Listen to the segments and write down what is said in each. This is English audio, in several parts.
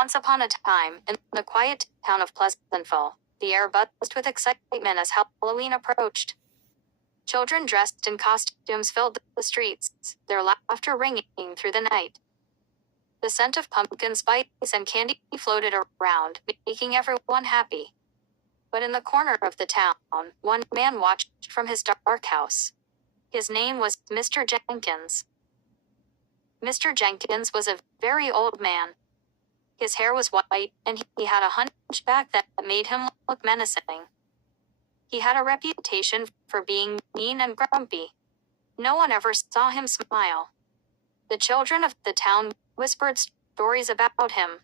Once upon a time, in the quiet town of Pleasantville, the air buzzed with excitement as Halloween approached. Children dressed in costumes filled the streets, their laughter ringing through the night. The scent of pumpkin spice and candy floated around, making everyone happy. But in the corner of the town, one man watched from his dark house. His name was Mr. Jenkins. Mr. Jenkins was a very old man. His hair was white, and he had a hunchback that made him look menacing. He had a reputation for being mean and grumpy. No one ever saw him smile. The children of the town whispered stories about him.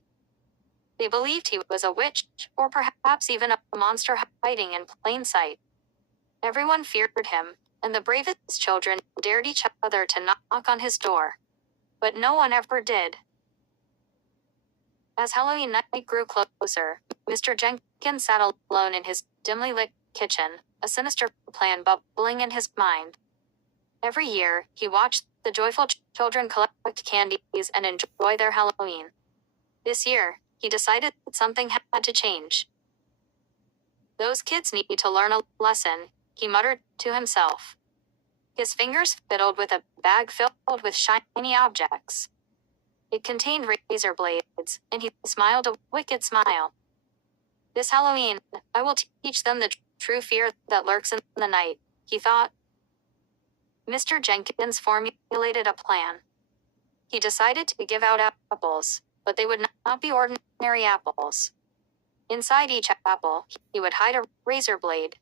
They believed he was a witch, or perhaps even a monster hiding in plain sight. Everyone feared him, and the bravest children dared each other to knock on his door. But no one ever did. As Halloween night grew closer, Mr. Jenkins sat alone in his dimly lit kitchen, a sinister plan bubbling in his mind. Every year, he watched the joyful children collect candies and enjoy their Halloween. This year, he decided that something had to change. "Those kids need to learn a lesson," he muttered to himself. His fingers fiddled with a bag filled with shiny objects. It contained razor blades, and he smiled a wicked smile. "This Halloween, I will teach them the true fear that lurks in the night," he thought. Mr. Jenkins formulated a plan. He decided to give out apples, but they would not be ordinary apples. Inside each apple, he would hide a razor blade.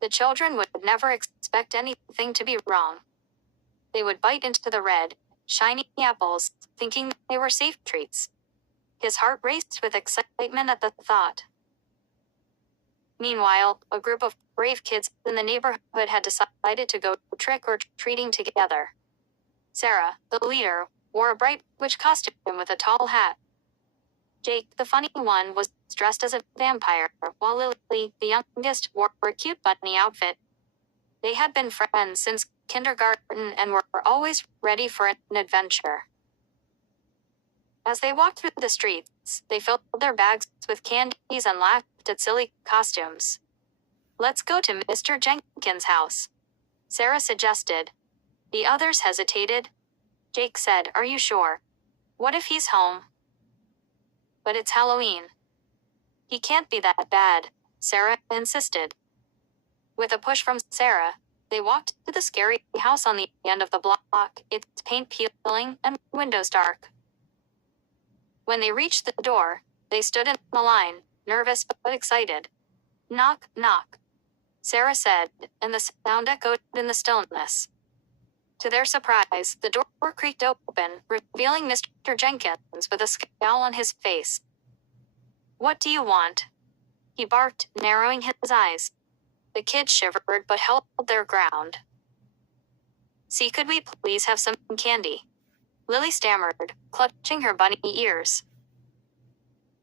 The children would never expect anything to be wrong. They would bite into the red, shiny apples, thinking they were safe treats. His heart raced with excitement at the thought. Meanwhile, a group of brave kids in the neighborhood had decided to go trick-or-treating together. Sarah, the leader, wore a bright witch costume with a tall hat. Jake, the funny one, was dressed as a vampire, while Lily, the youngest, wore a cute bunny outfit. They had been friends since kindergarten and were always ready for an adventure. As they walked through the streets, they filled their bags with candies and laughed at silly costumes. "Let's go to Mr. Jenkins' house," Sarah suggested. The others hesitated. Jake said, "Are you sure? What if he's home?" "But it's Halloween." "He can't be that bad," Sarah insisted. With a push from Sarah, they walked to the scary house on the end of the block, its paint peeling and windows dark. When they reached the door, they stood in a line, nervous but excited. "Knock, knock," Sarah said, and the sound echoed in the stillness. To their surprise, the door creaked open, revealing Mr. Jenkins with a scowl on his face. "What do you want?" he barked, narrowing his eyes. The kids shivered but held their ground. "See, could we please have some candy?" Lily stammered, clutching her bunny ears.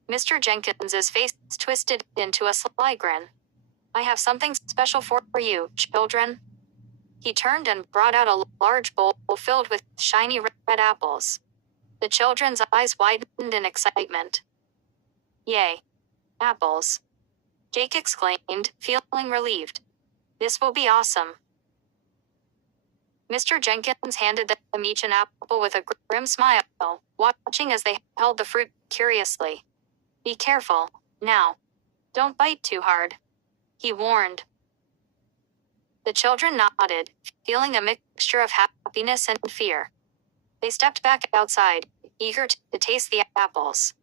Mr. Jenkins's face twisted into a sly grin. "I have something special for you, children." He turned and brought out a large bowl filled with shiny red apples. The children's eyes widened in excitement. "Yay! Apples!" Jake exclaimed, feeling relieved. "This will be awesome." Mr. Jenkins handed them each an apple with a grim smile, watching as they held the fruit curiously. "Be careful, now. Don't bite too hard," he warned. The children nodded, feeling a mixture of happiness and fear. They stepped back outside, eager to taste the apples.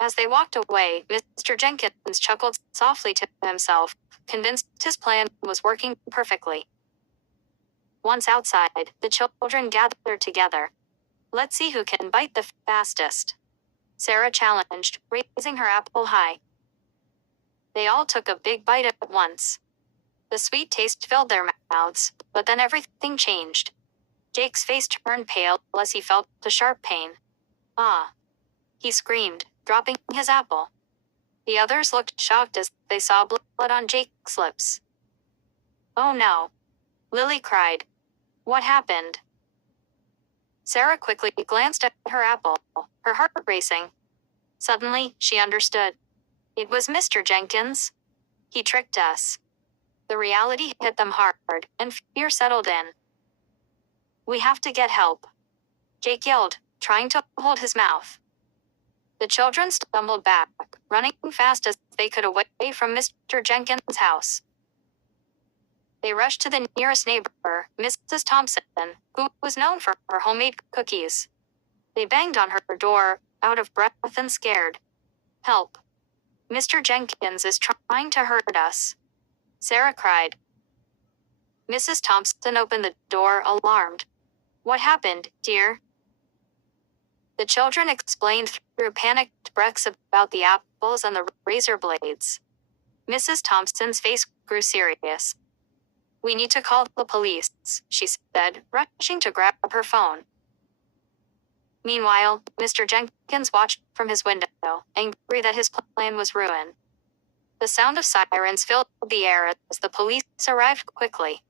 As they walked away, Mr. Jenkins chuckled softly to himself, convinced his plan was working perfectly. Once outside, the children gathered together. "Let's see who can bite the fastest," Sarah challenged, raising her apple high. They all took a big bite at once. The sweet taste filled their mouths, but then everything changed. Jake's face turned pale as he felt the sharp pain. "Ah!" he screamed, dropping his apple. The others looked shocked as they saw blood on Jake's lips. "Oh no!" Lily cried. "What happened?" Sarah quickly glanced at her apple, her heart racing. Suddenly, she understood. It was Mr. Jenkins. He tricked us. The reality hit them hard, and fear settled in. We have to get help, Jake yelled, trying to hold his mouth. The children stumbled back, running fast as they could away from Mr. Jenkins' house. They rushed to the nearest neighbor, Mrs. Thompson, who was known for her homemade cookies. They banged on her door, out of breath and scared. Help. Mr. Jenkins is trying to hurt us, Sarah cried. Mrs. Thompson opened the door, alarmed. What happened, dear? The children explained through panicked breaths about the apples and the razor blades. Mrs. Thompson's face grew serious. We need to call the police, she said, rushing to grab her phone. Meanwhile, Mr. Jenkins watched from his window, angry that his plan was ruined. The sound of sirens filled the air as the police arrived quickly.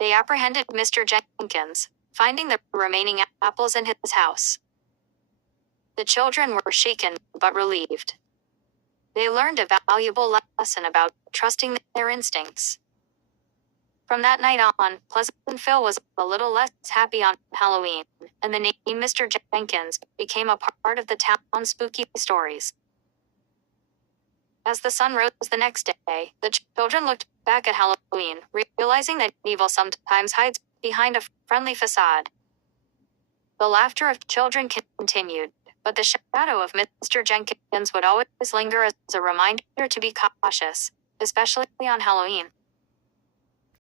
They apprehended Mr. Jenkins, finding the remaining apples in his house. The children were shaken but relieved. They learned a valuable lesson about trusting their instincts. From that night on, Pleasantville was a little less happy on Halloween, and the name Mr. Jenkins became a part of the town's spooky stories. As the sun rose the next day, the children looked back at Halloween, realizing that evil sometimes hides behind a friendly facade. The laughter of children continued, but the shadow of Mr. Jenkins would always linger as a reminder to be cautious, especially on Halloween.